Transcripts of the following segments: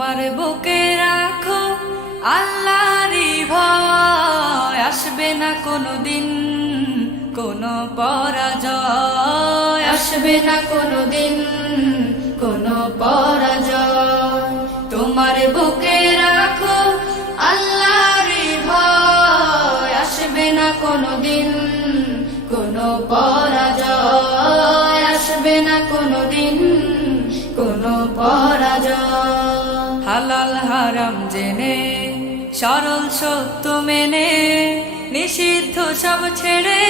তোমার বুকে রাখো আল্লাহরই ভয়, আসবে না কোনোদিন কোনো পরাজয়, আসবে না কোনোদিন কোনো পরাজয়। তোমার বুকে রাখো আল্লাহরই ভয়, আসবে না কোনোদিন কোনো পরাজয়, আসবে না কোনোদিন কোনো পরাজয়। হালাল হারাম জেনে সরল সত্য মেনে নিষিদ্ধ সব ছেড়ে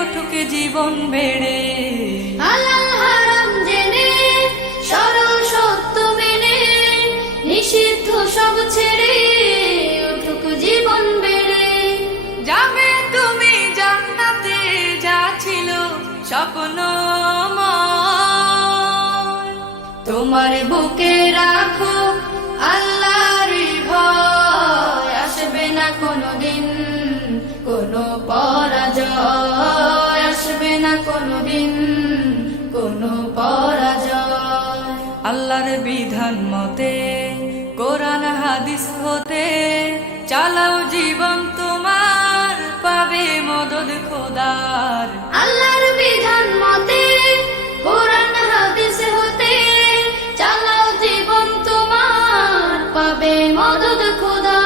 উঠুক জীবন বেড়ে। হালাল হারাম জেনে সরল সত্য মেনে নিষিদ্ধ সব ছেড়ে উঠুক জীবন বেড়ে। যাবে তুমি জান্নাতে, যা ছিল স্বপ্নময়। তোমার বুকে রাখো আল্লাহরই ভয়, আসবে না কোনোদিন কোনো পরাজয়, আসবে না কোনোদিন কোনো পরাজয়। আল্লাহর বিধান মতে কোরআন হাদিস হতে চালাও জীবন তোমার, পাবে মদদ খোদার। আল্লাহর বিধান মতে কোরআন হাদিস হতে চালাও জীবন তোমার, পাবে মদদ খোদা।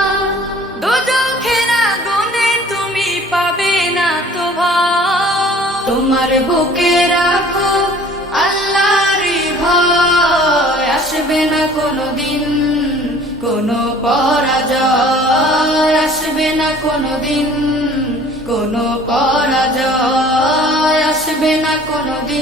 দোজখের আগুনে তুমি পাবে না তো ভয়। তোমার বুকে রাখো আল্লাহরই ভয়, আসবে না কোনোদিন কোনো পরাজয়, আসবে না কোনোদিন কোনো পরাজয়, আসবে না কোনোদিন